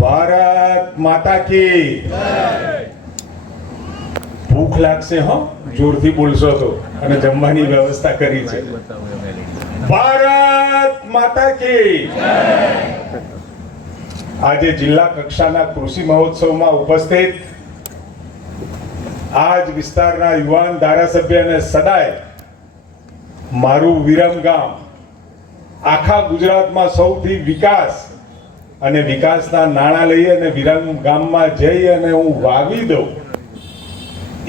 ભારત માતા કી. ભૂખ લાગશે, હો? જોરથી બોલશો તો. અને જમવાની વ્યવસ્થા કરી છે. ભારત માતા કી. આજે જિલ્લા કક્ષાના કૃષિ મહોત્સવમાં ઉપસ્થિત આજ વિસ્તારના યુવાન ધારાસભ્ય અને સદાય મારું વિરમ ગામ. આખા ગુજરાતમાં સૌથી વિકાસ અને વિકાસના નાણાં લઈ અને વિરામ ગામમાં જઈ અને હું વાવી દઉં,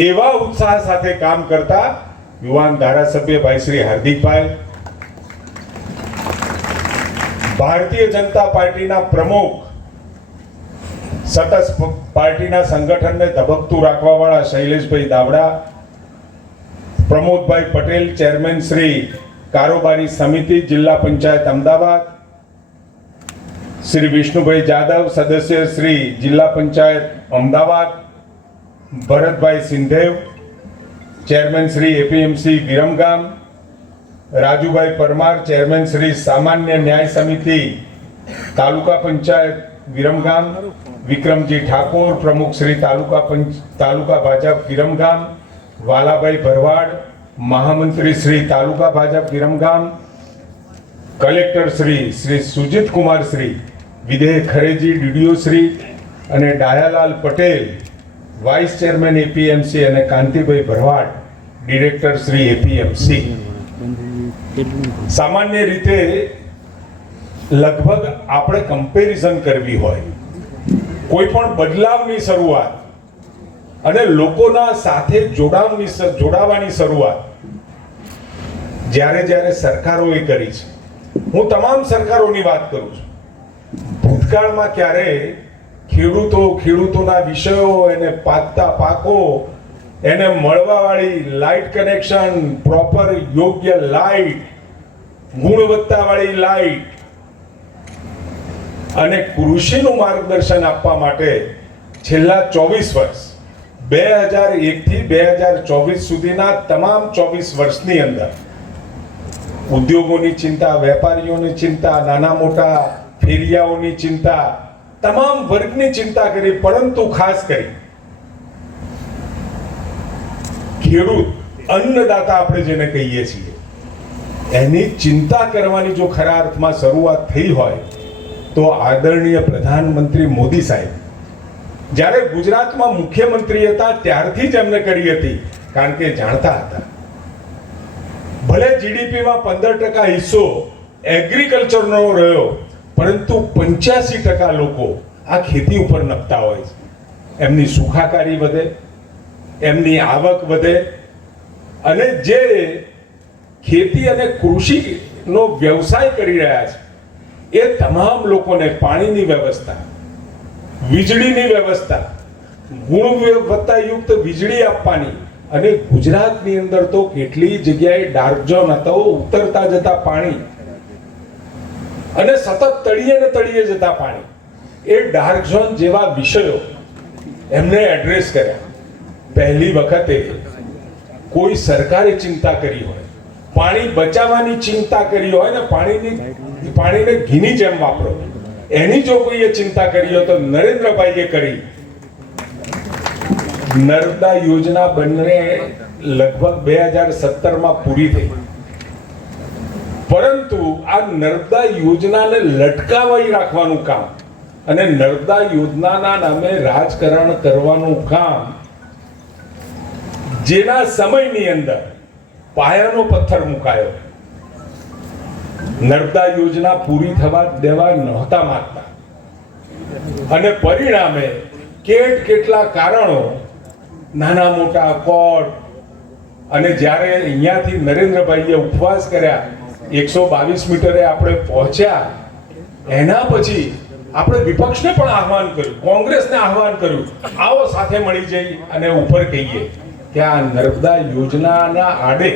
એવા ઉત્સાહ સાથે કામ કરતા યુવાન ધારાસભ્ય ભાઈ શ્રી હાર્દિકભાઈ, ભારતીય જનતા પાર્ટીના પ્રમુખ, સતત પાર્ટીના સંગઠનને ધબકતું રાખવા વાળા શૈલેષભાઈ દાવડા, પ્રમોદભાઈ પટેલ, ચેરમેન શ્રી કારોબારી સમિતિ, જિલ્લા પંચાયત અમદાવાદ શ્રી વિષ્ણુભાઈ જાદવ, સદસ્ય શ્રી જિલ્લા panchayat Ahmedabad, Bharatbhai Sindhev, chairman Shri APMC Viramgam, Rajubhai Parmar, chairman Shri સામાન્ય ન્યાય સમિતિ, તાલુકા પંચાયત વિરમગામ, વિક્રમજી ઠાકોર, પ્રમુખ શ્રી તાલુકા પંચ, તાલુકા ભાજપ વિરમગામ, વાલાભાઈ ભરવાડ, મહામંત્રી શ્રી તાલુકા ભાજપ વિરમગામ, કલેક્ટર શ્રી શ્રી સુજીત કુમાર શ્રી વિદેહ ખરેજી ડીડીઓશ્રી અને Dayalal Patel, vice chairman APMC અને કાંતિભાઈ ભરવાડ, ડિરેક્ટર શ્રી એપીએમસી. સામાન્ય રીતે લગભગ આપણે કમ્પેરિઝન કરવી હોય. કોઈ પણ બદલાવની શરૂઆત અને લોકોના સાથે જોડાવની જોડાવાની શરૂઆત જ્યારે જ્યારે સરકારોએ કરી છે. હું તમામ સરકારોની વાત કરું છું. ભૂતકાળમાં ક્યારે ખેડૂતો, ખેડૂતોના વિષયો એને પાકતા પાકો, એને મળવાવાળી લાઇટ કનેક્શન, પ્રોપર યોગ્ય લાઇટ, ગુણવત્તાવાળી લાઇટ અને કૃષિનું માર્ગદર્શન આપવા માટે છેલ્લા ચોવીસ વર્ષ, બે હજાર એકથી બે હજાર ચોવીસ સુધીના તમામ ચોવીસ વર્ષની અંદર ઉદ્યોગોની ચિંતા, વેપારીઓની ચિંતા, નાના મોટા ફેરિયાઓની ચિંતા, તમામ વર્ગની ચિંતા કરી, પરંતુ ખાસ કરી. ખેડૂત, અન્નદાતા આપણે જેને કહીએ છીએ. એની ચિંતા કરવાની જો ખરા અર્થમાં શરૂઆત થઈ હોય, તો આદરણીય પ્રધાનમંત્રી મોદી સાહેબ, જ્યારે ગુજરાતમાં મુખ્યમંત્રી હતા, ત્યારથી જ એમને કરી હતી, કારણ કે જાણતા હતા. ભલે જીડીપીમાં પંદર ટકા હિસ્સો એગ્રીકલ્ચરનો રહ્યો પરંતુ પંચ્યાસી ટકા લોકો આ ખેતી ઉપર નપતા હોય છે. એમની સુખાકારી વધે, એમની આવક વધે અને જે ખેતી અને કૃષિનો વ્યવસાય કરી રહ્યા છે, એ તમામ લોકોને પાણીની વ્યવસ્થા, વીજળીની વ્યવસ્થા ગુણવત્તાયુક્ત વીજળી આપવાની અને ગુજરાતની અંદર તો કેટલી જગ્યાએ ડાર્ક ઝોન હતા, ઉતરતા જતા પાણી અને સતત તળિયે ને તળિયે જતા પાણી. એ ડાર્ક ઝોન જેવા વિષયો એમને એડ્રેસ કર્યા. પહેલી વખતે કોઈ સરકારે ચિંતા કરી હોય, પાણી બચાવવાની ચિંતા કરી હોય ને પાણીની, પાણીને ઘીની જેમ વાપરો. એની જો કોઈએ ચિંતા કરી હોય તો નરેન્દ્રભાઈએ કરી. નર્મદા યોજના બંને લગભગ બે હજાર સત્તરમાં પૂરી થઈ. પરંતુ આ નર્મદા યોજનાને લટકાવી રાખવાનું કામ અને નર્મદા યોજનાના નામે રાજકારણ કરવાનું કામ જેના સમયની અંદર પાયાનો પથ્થર મુકાયો. નર્મદા યોજના પૂરી થવા દેવા નહોતા માંગતા. અને પરિણામે કેટ કેટલા કારણો, નાના મોટા કોર્ટ અને જ્યારે અહીંયાથી નરેન્દ્રભાઈએ ઉપવાસ કર્યા એકસો બાવીસ મીટરે આપણે પહોંચ્યા, એના પછી આપણે વિપક્ષને પણ આહવાન કર્યું, કોંગ્રેસને આહવાન કર્યું. આવો સાથે મળી જઈ અને ઉપર કહીએ કે આ નર્મદા યોજનાના આડે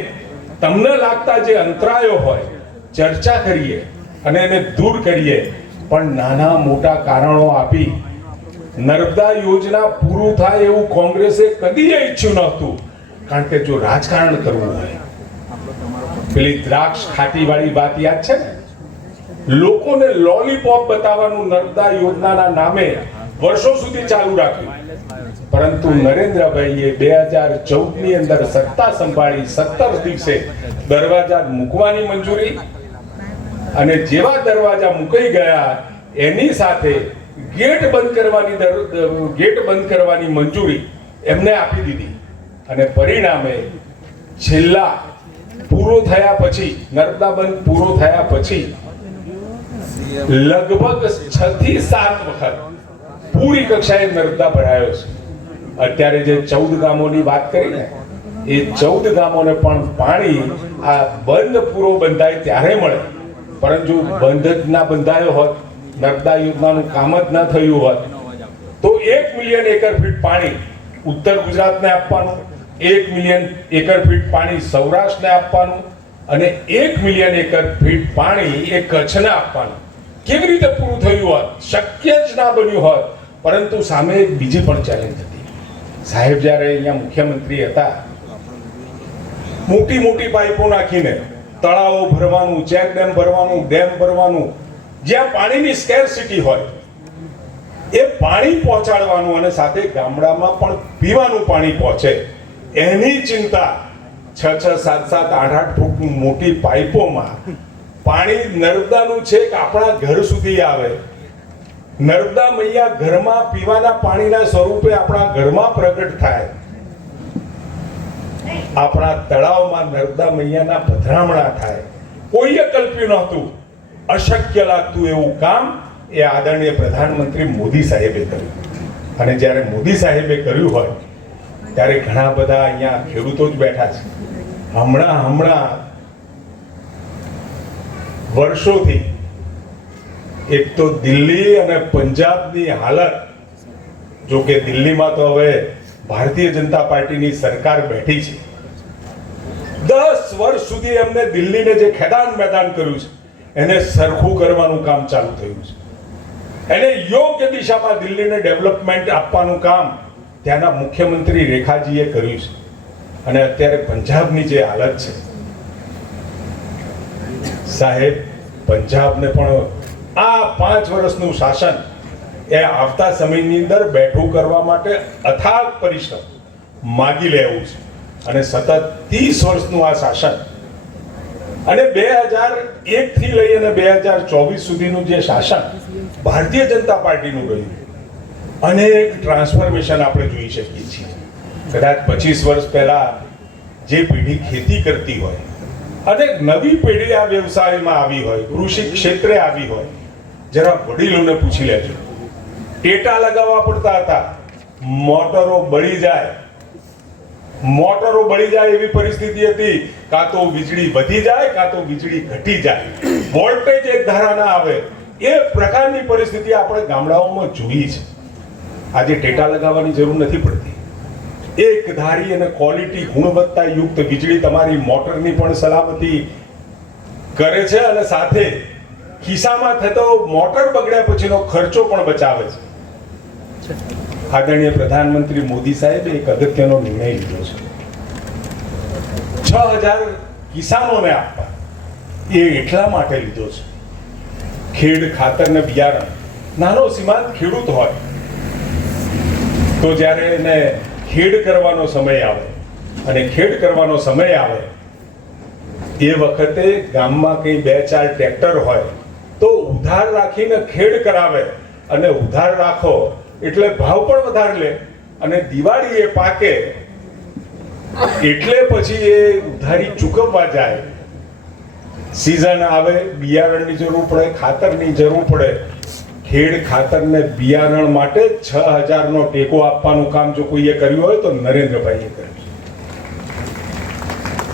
તમને લાગતા જે અંતરાયો હોય, ચર્ચા કરીએ અને એને દૂર કરીએ. પણ નાના મોટા કારણો આપી નર્મદા યોજના પૂરું થાય એવું કોંગ્રેસે કદી ઈચ્છ્યું નહોતું. કારણ કે જો રાજકારણ કરવું હોય પેલી દ્રાક્ષ ખાટી વાળી વાત યાદ છે ને? લોકોને લોલીપોપ બતાવવાનું નર્મદા યોજનાના નામે વર્ષો સુધી ચાલુ રાખ્યું. પરંતુ નરેન્દ્રભાઈએ બે હજાર ચૌદની અંદર સત્તા સંભાળી સત્તર દિવસે દરવાજા મૂકવાની મંજૂરી અને જેવા દરવાજા મુકાઈ ગયા, એની સાથે ગેટ બંધ કરવાની ગેટ બંધ કરવાની મંજૂરી એમને આપી દીધી. અને પરિણામે છેલ્લા પૂરો થયા પછી નર્મદા બંધ પૂરો થયા પછી, લગભગ છ થી સાત વખત પૂરી કક્ષાએ નર્મદા ભરાયો છે. અત્યારે જે ચૌદ ગામોની વાત કરી ને, એ ચૌદ ગામોને પણ પાણી આ બંધ પૂરો બંધાય ત્યારે મળે. પરંતુ બંધ જ ના બંધાયો હોત, નર્મદા યોજનાનું કામ જ ન થયું હોત, તો એક મિલિયન એકર ફીટ પાણી ઉત્તર ગુજરાતને આપવાનું એક મિલિયન એકર ફીટ પાણી સૌરાષ્ટ્રને આપવાનું અને એક મિલિયન એકર ફીટ પાણી એ કચ્છને આપવાનું. કેવી રીતે પૂરું થયું હોત? શક્ય જ ના બન્યું હોત. પરંતુ સામે એક બીજી પણ ચેલેન્જ હતી. સાહેબ, જ્યારે અહીંયા મુખ્યમંત્રી હતા, મોટી મોટી પાઇપો નાખીને તળાવો ભરવાનું, ચેક ડેમ ભરવાનું ડેમ ભરવાનું, જ્યાં પાણીની સ્કેરસિટી હોય, એ પાણી પહોંચાડવાનું અને સાથે ગામડામાં પણ પીવાનું પાણી પહોંચે. એની ચિંતા છ છ, સાત સાત, આઠ આઠ ફૂટ મોટી પાઇપોમાં પાણી નર્મદાનું છે કે આપણા ઘર સુધી આવે? નર્મદા મૈયા ઘરમાં પીવાના પાણીના સ્વરૂપે આપણા ઘરમાં પ્રગટ થાય. આપણા તળાવમાં નર્મદા મૈયાના પધરામણા થાય. કોઈએ કલ્પ્યું નહોતું. અશક્ય લાગતું એવું કામ એ આદરણીય પ્રધાનમંત્રી મોદી સાહેબે કર્યું. અને જ્યારે મોદી સાહેબે કર્યું હોય ત્યારે ઘણા બધા અહીંયા ખેડૂતો જ બેઠા છે. હમણાં હમણાં વર્ષોથી એક તો દિલ્હી અને પંજાબની હાલત, જો કે દિલ્હીમાં તો હવે ભારતીય જનતા પાર્ટીની સરકાર બેઠી છે. દસ વર્ષ સુધી એમને દિલ્હીને જે ખેદાન મેદાન કર્યું છે, એને સરખું કરવાનું કામ ચાલુ થયું છે. એને યોગ્ય દિશામાં દિલ્હીને ડેવલપમેન્ટ આપવાનું કામ ત્યાંના મુખ્યમંત્રી રેખાજીએ કર્યું છે. અને અત્યારે પંજાબની જે હાલત છે. સાહેબ, પંજાબને પણ આ પાંચ વર્ષનું શાસન એ આવતા સમયની અંદર બેઠું કરવા માટે અથાગ પરિશ્રમ માગી લેવું છે. અને સતત ત્રીસ વર્ષનું આ શાસન અને બે હજાર એકથી લઈ અને બે હજાર ચોવીસ સુધીનું જે શાસન ભારતીય જનતા પાર્ટીનું રહ્યું. અનેક ટ્રાન્સફોર્મેશન આપણે જોઈ શકીએ છીએ. કદાચ પચીસ વર્ષ પહેલા જે પેઢી ખેતી કરતી હોય, અને નવી પેઢી આ વ્યવસાયમાં આવી હોય, કૃષિ ક્ષેત્રે આવી હોય, જરા વડીલોને પૂછી લેજો. ટેટા લગાવવા પડતા હતા. મોટરો બળી જાય. મોટરો બળી જાય એવી પરિસ્થિતિ હતી. કાં તો વીજળી વધી જાય, કાં તો વીજળી ઘટી જાય. વોલ્ટેજ એક ધારા ના આવે. એ પ્રકારની પરિસ્થિતિ આપણે ગામડાઓમાં જોઈ છે. આજે ટેટા લગાવવાની જરૂર નથી પડતી. એક ધારી અને ક્વોલિટી ગુણવત્તા યુક્ત વીજળી તમારી મોટરની પણ સલામતી કરે છે અને સાથે ખિસ્સામાં થતો મોટર બગડ્યા પછીનો ખર્ચો પણ બચાવે છે. આદરણીય પ્રધાનમંત્રી મોદી સાહેબે એક અગત્યનો નિર્ણય લીધો છે. છ હજાર કિસાનોને આપવા. એ એટલા માટે લીધો છે. ખેડ ખાતર ને બિયારણ. નાનો સીમાંત ખેડૂત હોય. તો જ્યારે એને ખેડ કરવાનો સમય આવે અને ખેડ કરવાનો સમય આવે, એ વખતે ગામમાં કંઈ બે ચાર ટ્રેક્ટર હોય, તો ઉધાર રાખીને ખેડ કરાવે અને ઉધાર રાખો એટલે ભાવ પણ વધારે લે અને દિવાળી એ પાકે એટલે પછી એ ઉધારી ચૂકવવા જાય. સિઝન આવે, બિયારણની જરૂર પડે, ખાતરની જરૂર પડે. ખેડ ખાતરને બિયારણ માટે છ હજારનો ટેકો આપવાનું કામ જો કોઈએ કર્યું હોય તો નરેન્દ્રભાઈએ કર્યું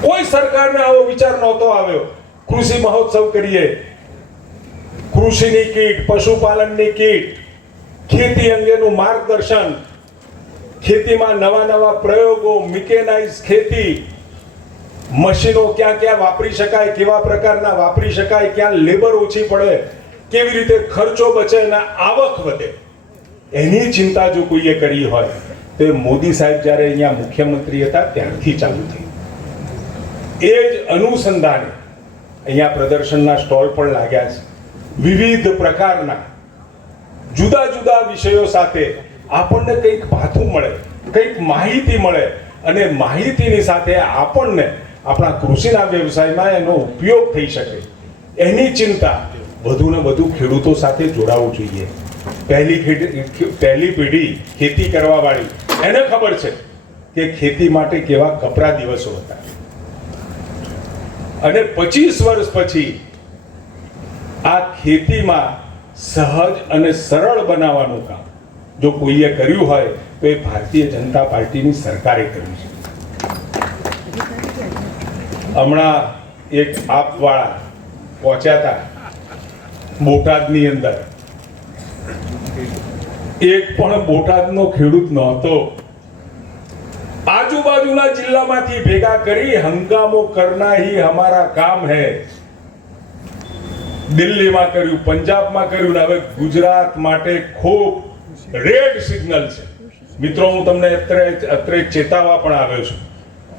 કોઈ સરકારને આવો વિચાર નહોતો આવ્યો. કૃષિ મહોત્સવ કરીએ. કૃષિની કીટ, પશુપાલનની કીટ, ખેતી અંગેનું માર્ગદર્શન, ખેતીમાં નવા નવા પ્રયોગો, મિકેનાઇઝ ખેતી, મશીનો ક્યાં ક્યાં વાપરી શકાય, કેવા પ્રકારના વાપરી શકાય, ક્યાં લેબર ઓછી પડે કેવી રીતે ખર્ચો બચે અને આવક વધે, એની ચિંતા જો કોઈએ કરી હોય, તો મોદી સાહેબ જ્યારે અહીંયા મુખ્યમંત્રી હતા, ત્યારથી ચાલુ થઈ. એ જ અનુસંધાને અહીંયા પ્રદર્શનના સ્ટોલ પણ લાગ્યા છે. વિવિધ પ્રકારના, જુદા જુદા વિષયો સાથે આપણને કંઈક ભાથું મળે, કંઈક માહિતી મળે, અને માહિતીની સાથે આપણને આપણા કૃષિના વ્યવસાયમાં એનો ઉપયોગ થઈ શકે. એની ચિંતા વધુ ને વધુ ખેડૂતો સાથે જોડાવવું જોઈએ. પહેલી ખેતી પહેલી પેઢી ખેતી કરવા વાળી એને ખબર છે કે ખેતી માટે કેવા કપરા દિવસો હતા. અને પચીસ વર્ષ પછી આ ખેતીમાં સહજ અને સરળ બનાવવાનું કામ જો કોઈએ કર્યું હોય, તો એ ભારતીય જનતા પાર્ટીની સરકારે કર્યું છે. હમણાં એક આપવાળા પહોંચ્યા હતા. બોટાદની અંદર. એક પણ બોટાદનો ખેડૂત નહોતો. આજુબાજુના જિલ્લામાંથી ભેગા કરી હંગામો કરના ही અમારા કામ હે. દિલ્હીમાં કર્યું, પંજાબમાં કર્યું, ને હવે ગુજરાત માટે ખૂબ રેડ સિગ્નલ છે. મિત્રો, હું તમને અત્રે અત્રે ચેતાવવા પણ આવ્યો છું.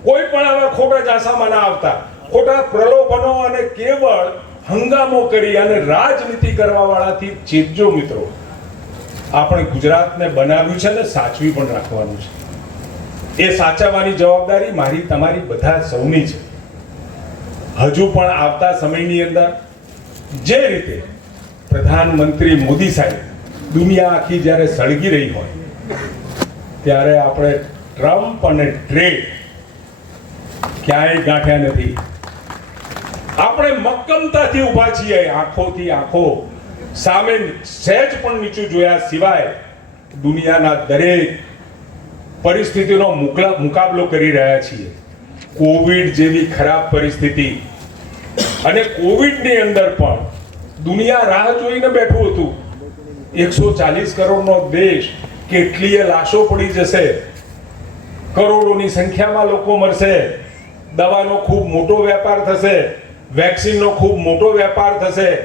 કોઈ પણ હવે ખોટા જાસામાં ના આવતા, ખોટા પ્રલોભનો અને કેવળ હંગામો કરી અને રાજનીતિ કરવા વાળાથી ચેતજો મિત્રો. આપણે ગુજરાતને બનાવ્યું છે ને સાચવી પણ રાખવાનું છે. એ સાચવવાની જવાબદારી મારી, તમારી બધા સૌની છે. હજુ પણ આવતા સમયની અંદર જે રીતે પ્રધાનમંત્રી મોદી સાહેબ દુનિયા આખી જ્યારે સળગી રહી હોય, ત્યારે આપણે ટ્રમ્પ અને ટ્રેડ ક્યાંય ગાંઠ્યા નથી. આપણે મક્કમતાથી ઊભા છીએ આંખોથી આંખો. સામે સહેજ પણ નીચું જોયા સિવાય દુનિયાના દરેક પરિસ્થિતિનો મુકાબલો કરી રહ્યા છીએ. કોવિડ જેવી ખરાબ પરિસ્થિતિ અને કોવિડની અંદર પણ દુનિયા રાહ જોઈને બેઠું હતું. એકસો ચાલીસ કરોડનો દેશ કેટલીય લાશો પડી જશે. કરોડોની સંખ્યામાં લોકો મરશે. દવાનો ખૂબ મોટો વેપાર થશે. વેક્સિનનો ખૂબ મોટો વેપાર થશે.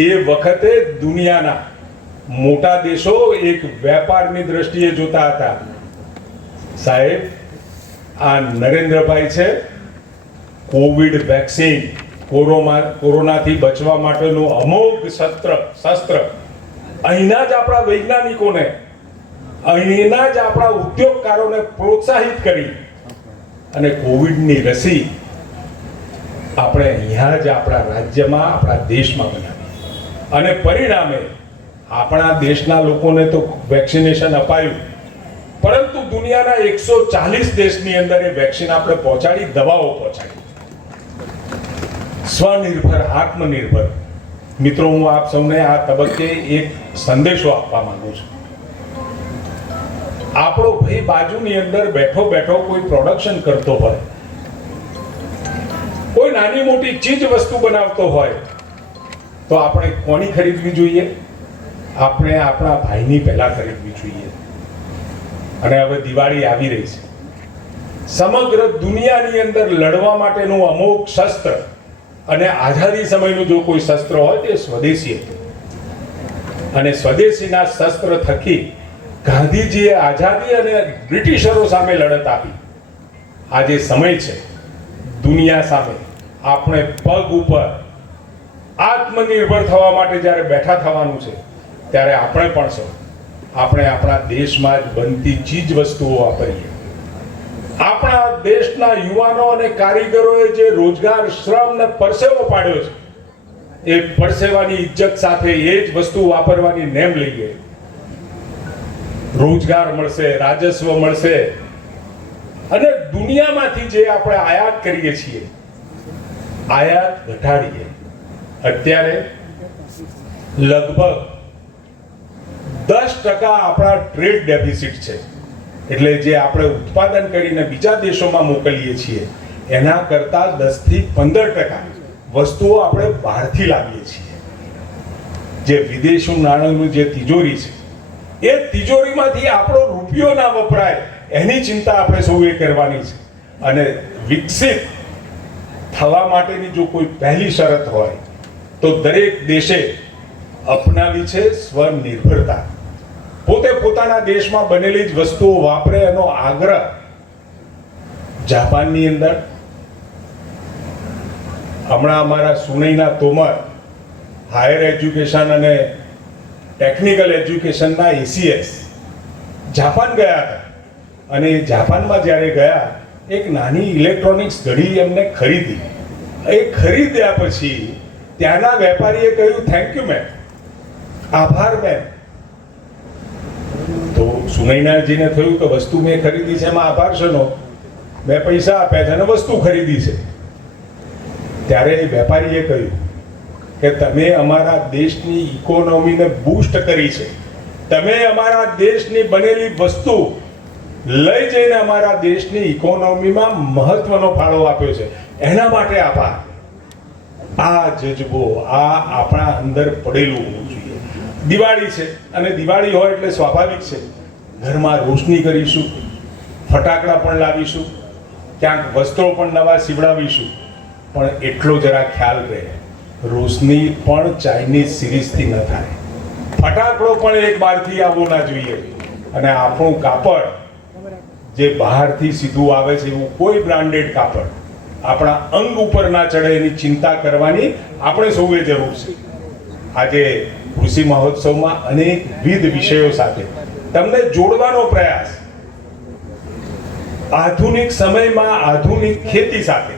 એ વખતે દુનિયાના મોટા દેશો એક વેપારની દ્રષ્ટિએ જોતા હતા. સાહેબ, આ નરેન્દ્રભાઈ છે, કોવિડ વેક્સિન કોરોના કોરોનાથી બચવા માટેનું અમોઘ શસ્ત્ર શસ્ત્ર. અહીંના જ આપણા વૈજ્ઞાનિકોને, અહીંના જ આપણા ઉદ્યોગકારોને પ્રોત્સાહિત કરી. અને કોવિડની રસી આપણે અહીંયા જ આપણા રાજ્યમાં, આપણા દેશમાં બનાવી અને પરિણામે આપણા દેશના લોકોને તો વેક્સિનેશન અપાયું. પરંતુ દુનિયાના એકસો ચાલીસ દેશની અંદર એ વેક્સિન આપણે પહોંચાડી, દવાઓ પહોંચાડી. સ્વનિર્ભર, આત્મનિર્ભર. મિત્રો, હું આપ સૌને આ તબક્કે એક સંદેશો આપવા માંગુ છું. આપણો ભાઈ બાજુની અંદર બેઠો બેઠો કોઈ પ્રોડક્શન કરતો હોય કોઈ નાની મોટી ચીજ વસ્તુ બનાવતો હોય, તો આપણે કોની ખરીદવી જોઈએ? આપણે આપણા ભાઈની પહેલા ખરીદવી જોઈએ. અને હવે દિવાળી આવી રહી છે. સમગ્ર દુનિયાની અંદર લડવા માટેનું અમુક શસ્ત્ર અને આઝાદી સમયનું જો કોઈ શસ્ત્ર હોય, તે સ્વદેશી હતું. અને સ્વદેશીના શસ્ત્ર થકી ગાંધીજીએ આઝાદી અને બ્રિટિશરો સામે લડત આપી. આજે સમય છે. દુનિયા સામે આપણે પગ ઉપર આત્મનિર્ભર થવા માટે જ્યારે બેઠા થવાનું છે, ત્યારે આપણે પણ સૌ આપણે આપણા દેશમાં જ બનતી ચીજ વસ્તુઓ વાપરીએ. આપણા દેશના યુવાનો અને કારીગરોએ જે રોજગાર શ્રમ ને પરસેવો પાડ્યો છે, એ પરસેવાની ઇજ્જત સાથે એ જ વસ્તુ વાપરવાની નેમ લઈએ. રોજગાર મળશે, રાજસ્વ મળશે અને દુનિયામાંથી જે આપણે આયાત કરીએ છીએ, આયાત ઘટાડીએ. અત્યારે લગભગ દસ ટકા આપણા ટ્રેડ ડેફિસિટ છે. એટલે જે આપણે ઉત્પાદન કરીને બીજા દેશોમાં મોકલીએ છીએ, એના કરતા દસથી પંદર ટકા વસ્તુઓ આપણે બહારથી લાવીએ છીએ. જે વિદેશનું નાણાંનું જે તિજોરી છે, એ તિજોરીમાંથી આપણો રૂપિયો ના વપરાય એની ચિંતા આપણે સૌએ કરવાની છે. અને વિકસિત થવા માટેની જો કોઈ પહેલી શરત હોય, તો દરેક દેશે અપનાવી છે સ્વનિર્ભરતા. પોતે પોતાના દેશમાં બનેલી જ વસ્તુઓ વાપરે એનો આગ્રહ જાપાનની અંદર. હમણાં અમારા સુનૈના તોમર હાયર એજ્યુકેશન અને ટેકનિકલ એજ્યુકેશનના એસીએસ જાપાન ગયા હતા. અને જાપાનમાં જ્યારે ગયા, એક નાની ઇલેક્ટ્રોનિક્સ ઘડી એમને ખરીદી. એ ખરીદ્યા પછી ત્યાંના વેપારીએ કહ્યું થેન્ક યુ મેમ આભાર મેમ તો સુનૈનાજીને થયું કે વસ્તુ મેં ખરીદી છે, એમાં આભાર શેનો મેં પૈસા આપ્યા છે અને વસ્તુ ખરીદી છે. ત્યારે એ વેપારીએ કહ્યું કે, તમે અમારા દેશની ઇકોનોમીને બૂસ્ટ કરી છે. તમે અમારા દેશની બનેલી વસ્તુ લઈ જઈને અમારા દેશની ઇકોનોમીમાં મહત્વનો ફાળો આપ્યો છે. એના માટે આભાર. આ જજબો, આ આપણા અંદર પડેલું હોવું જોઈએ. દિવાળી છે અને દિવાળી હોય એટલે સ્વાભાવિક છે. ઘરમાં રોશની કરીશું, ફટાકડા પણ લાવીશું, ક્યાંક વસ્ત્રો પણ નવા સીવડાવીશું. પણ એટલો જરા ખ્યાલ રહે, રોશની પણ ચાઇનીઝ સિરીઝથી ન થાય. ફટાકડો પણ એક બહારથી આવવો ના જોઈએ. અને આપણું કાપડ જે બહારથી સીધું આવે છે એવું કોઈ બ્રાન્ડેડ કાપડ આપણા અંગ ઉપર ના ચડે એની ચિંતા કરવાની આપણે સૌએ જરૂર છે. આજે કૃષિ મહોત્સવમાં અનેકવિધ વિષયો સાથે તમને જોડવાનો પ્રયાસ. આધુનિક સમયમાં આધુનિક ખેતી સાથે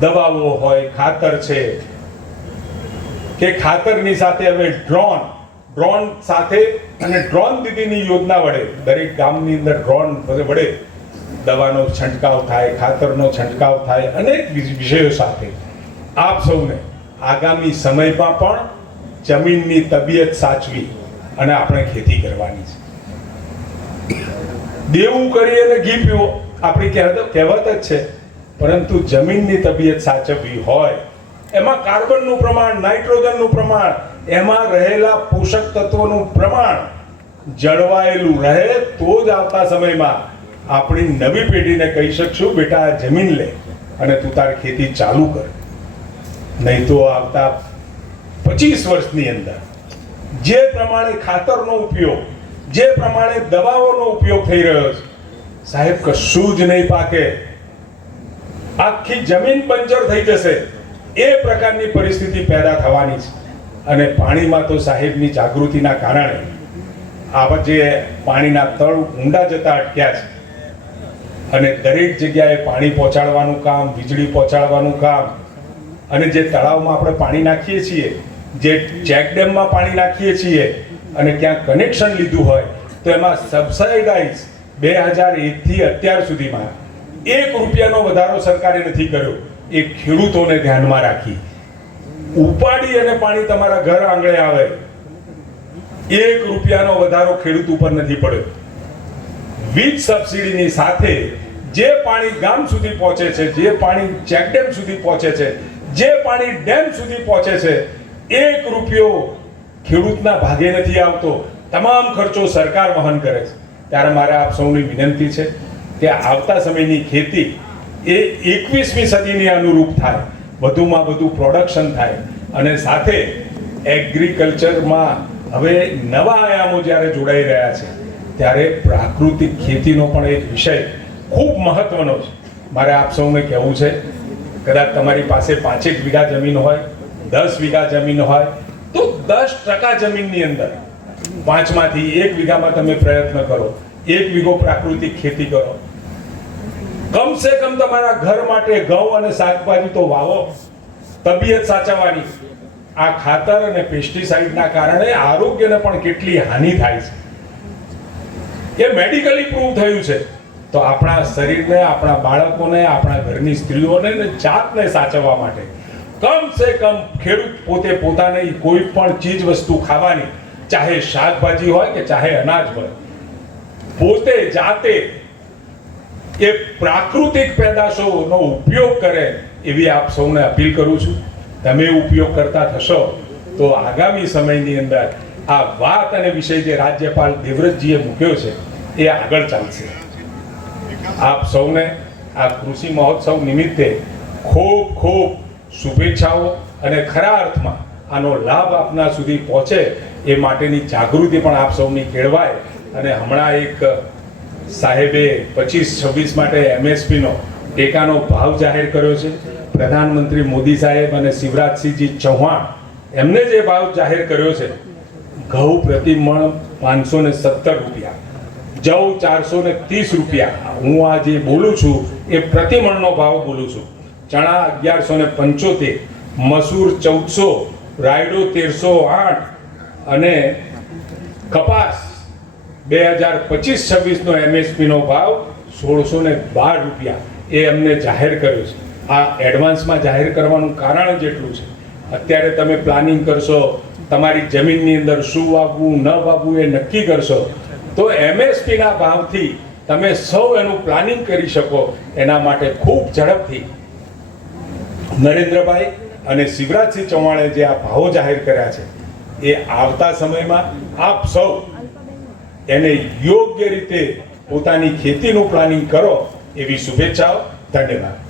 દવાઓ હોય, ખાતર છે કે ખાતરની સાથે હવે ડ્રોન ડ્રોન સાથે અને ડ્રોન દીદીની યોજના વડે દરેક ગામની અંદર ડ્રોન વડે દવાનો છંટકાવ થાય, ખાતરનો છંટકાવ થાય, અનેક વિષયો સાથે. આપ સૌને આગામી સમયમાં પણ જમીનની તબિયત સાચવી અને આપણે ખેતી કરવાની છે. દેવું કરી અને ઘી પીવો. આપણી કહેવત કહેવત જ છે, પરંતુ જમીનની તબિયત સાચવવી હોય, એમાં કાર્બનનું પ્રમાણ, નાઇટ્રોજનનું પ્રમાણ એમાં રહેલા પોષક તત્વોનું પ્રમાણ જળવાયેલું રહે તો જ આવતા સમયમાં આપણી નવી પેઢીને કહી શકશું, બેટા જમીન લે અને તું તાર ખેતી ચાલુ કર. નહીં તો આવતા પચીસ વર્ષની અંદર જે પ્રમાણે ખાતરનો ઉપયોગ, જે પ્રમાણે દવાઓનો ઉપયોગ થઈ રહ્યો છે, સાહેબ, કશું જ નહીં પાકે. આખી જમીન બંજર થઈ જશે. એ પ્રકારની પરિસ્થિતિ પેદા થવાની છે. અને પાણીમાં તો સાહેબની જાગૃતિના કારણે આવા જે પાણીના તળ ઊંડા જતા અટક્યા છે. અને દરેક જગ્યાએ પાણી પહોંચાડવાનું કામ, વીજળી પહોંચાડવાનું કામ અને જે તળાવમાં આપણે પાણી નાખીએ છીએ, જે ચેકડેમમાં પાણી નાખીએ છીએ અને ક્યાં કનેક્શન લીધું હોય, તો એમાં સબસાઇડાઇઝ બે હજાર એકથી અત્યાર સુધીમાં એક રૂપિયાનો વધારો સરકારે નથી કર્યો. એ ખેડૂતોને ધ્યાનમાં રાખી. ઉપાડી અને પાણી તમારા ઘર આંગણે આવે. એક રૂપિયાનો વધારો ખેડૂત ઉપર નથી પડ્યો. વીજ સબસિડીની સાથે જે પાણી ગામ સુધી પહોંચે છે, જે પાણી ચેકડેમ સુધી પહોંચે છે, જે પાણી ડેમ સુધી પહોંચે છે, એક રૂપિયો ખેડૂતના ભાગે નથી આવતો. તમામ ખર્ચો સરકાર વહન કરે છે. ત્યારે મારે આપ સૌની વિનંતી છે કે આવતા સમયની ખેતી એ એકવીસમી સદીની અનુરૂપ થાય. વધુમાં વધુ પ્રોડક્શન થાય. અને સાથે એગ્રીકલ્ચરમાં હવે નવા આયામો જ્યારે જોડાઈ રહ્યા છે, ત્યારે પ્રાકૃતિક ખેતીનો પણ એક વિષય ખૂબ મહત્વનો છે. મારે આપ સૌને કહેવું છે, કદાચ તમારી પાસે પાંચેક વીઘા જમીન હોય, દસ વીઘા જમીન હોય, તો દસ ટકા જમીનની અંદર પાંચમાંથી એક વીઘામાં તમે પ્રયત્ન કરો, એક વીઘો પ્રાકૃતિક ખેતી કરો. કમ સે કમ તમારા ઘર માટે ઘઉં અને શાકભાજી તો વાવો. તબિયત સાચવવાની. આ ખાતર અને પેસ્ટિસાઇડના કારણે આરોગ્યને પણ કેટલી હાનિ થાય છે. એ મેડિકલી પ્રૂવ થયું છે. તો આપણા શરીરને, આપણા બાળકોને, આપણા ઘરની સ્ત્રીઓને ને જાતને સાચવવા માટે. કમ સે કમ ખેડૂત પોતે પોતાને કોઈ પણ ચીજ વસ્તુ ખાવાની, ચાહે શાકભાજી હોય કે ચાહે અનાજ હોય, પોતે જાતે એ પ્રાકૃતિક પેદાશોનો ઉપયોગ કરે એવી આપ સૌને અપીલ કરું છું. તમે ઉપયોગ કરતા થશો તો આગામી સમયની અંદર આ વાત અને વિષય જે રાજ્યપાલ દેવવ્રતજીએ મૂક્યો છે, એ આગળ ચાલશે. આપ સૌને આ કૃષિ મહોત્સવ નિમિત્તે ખૂબ ખૂબ શુભેચ્છાઓ અને ખરા અર્થમાં આનો લાભ આપના સુધી પહોંચે એ માટેની જાગૃતિ પણ આપ સૌની કેળવાય અને હમણાં એક સાહેબે પચીસ છવ્વીસ માટે એમએસપીનો ટેકાનો ભાવ જાહેર કર્યો છે. પ્રધાનમંત્રી મોદી સાહેબ અને શિવરાજસિંહજી ચૌહાણ એમને જે ભાવ જાહેર કર્યો છે, ઘઉં પ્રતિ મણ પાંચસો ને સત્તર રૂપિયા, જવ ચારસો ને ત્રીસ રૂપિયા. હું આ જે બોલું છું એ પ્રતિ મણનો ભાવ બોલું છું. ચણા અગિયારસો ને પંચોતેર, મસૂર ચૌદસો, રાયડો તેરસો આઠ અને કપાસ બે હજાર પચીસ છવ્વીસનો એમએસપીનો ભાવ સોળસો ને બાર રૂપિયા. એ એમને જાહેર કર્યો છે. આ એડવાન્સમાં જાહેર કરવાનું કારણ જ એટલું છે. અત્યારે તમે પ્લાનિંગ કરશો, તમારી જમીનની અંદર શું વાવવું, ન વાવવું એ નક્કી કરશો, તો એમએસપીના ભાવથી તમે સૌ એનું પ્લાનિંગ કરી શકો. એના માટે ખૂબ ઝડપથી. નરેન્દ્રભાઈ અને શિવરાજસિંહ ચૌહાણે જે આ ભાવો જાહેર કર્યા છે, એ આવતા સમયમાં આપ સૌ એને યોગ્ય રીતે પોતાની ખેતીનું પ્લાનિંગ કરો એવી શુભેચ્છાઓ. ધન્યવાદ.